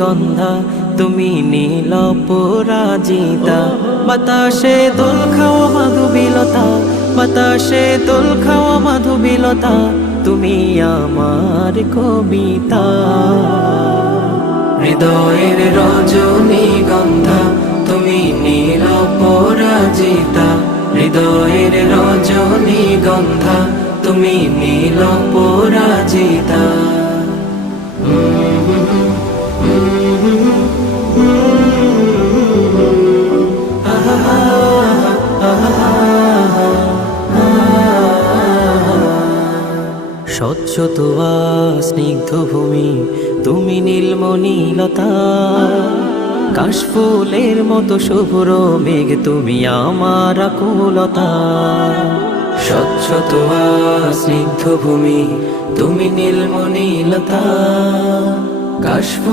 গন্ধা তুমি নীল পরাজিতা বাতাসে দোল খাওয়া মাধুবিলতা বাতাসে দোল খাওয়া মাধুবিলতা তুমি আমার কবিতা হৃদয়ের রজনীগন্ধা তুমি নীল পরাজিতা হৃদয়ের রজনীগন্ধা তুমি নীল পরাজিতা স্বচ্ছ তোয়া স্নিগ্ধ ভূমি তুমি নীলমণিলতা কাশফুলের মতো শুভ্র মেঘ তুমি আমার আকুলতা স্বচ্ছ তোয়া স্নিগ্ধ ভূমি তুমি নীলমণিলতা কাশফুল